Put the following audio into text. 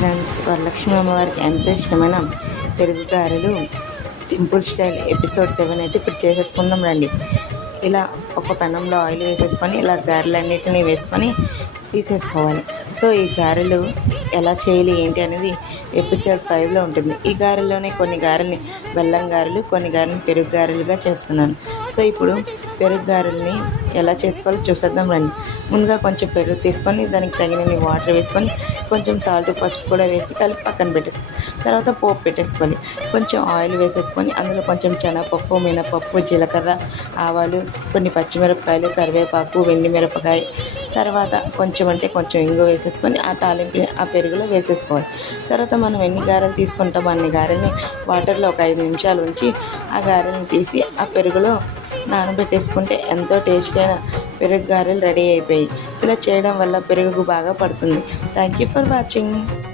Friends, Varalakshmi అమ్మవారికి ఎంతో ఇష్టమైన పెరుగు గారెలు టెంపుల్ స్టైల్ ఎపిసోడ్ 7 అయితే ఇప్పుడు చేసేసుకుందాం రండి. ఇలా ఒక పెనంలో ఆయిల్ వేసేసుకొని ఇలా గారెలన్నిటిని వేసుకొని తీసేసుకోవాలి. సో ఈ గారెలు ఎలా చేయాలి ఏంటి అనేది ఎపిసోడ్ 5లో ఉంటుంది. ఈ గారెల్లోనే కొన్ని గారెల్ని బెల్లం గారెలు, కొన్ని గారెలు పెరుగు గారెలుగా చేస్తున్నాను. సో ఇప్పుడు పెరుగు గారెల్ని ఎలా చేసుకోవాలో చూసేద్దాం రండి. ముందుగా కొంచెం పెరుగు తీసుకొని దానికి తగినన్ని వాటర్ వేసుకొని కొంచెం సాల్ట్, పసుపు కూడా వేసి కలిపి పక్కన పెట్టేసుకోవాలి. తర్వాత పోపు పెట్టేసుకోవాలి. కొంచెం ఆయిల్ వేసేసుకొని అందులో కొంచెం శనగపప్పు, మినపప్పు, జీలకర్ర, ఆవాలు, కొన్ని పచ్చిమిరపకాయలు, కరివేపాకు, వెండి మిరపకాయ, తర్వాత కొంచెం ఇంగు వేసేసుకొని ఆ తాలింపు ఆ పెరుగులో వేసేసుకోవాలి. తర్వాత మనం ఎన్ని గారెలు తీసుకుంటామో అన్ని గారెల్ని వాటర్లో ఒక 5 నిమిషాలు ఉంచి ఆ గారెల్ని తీసి ఆ పెరుగులో నానబెట్టేసుకుంటే ఎంతో టేస్టీ అయిన పెరుగు గారెలు రెడీ అయిపోయాయి. ఇలా చేయడం వల్ల పెరుగుకు బాగా పడుతుంది. Thank you for watching.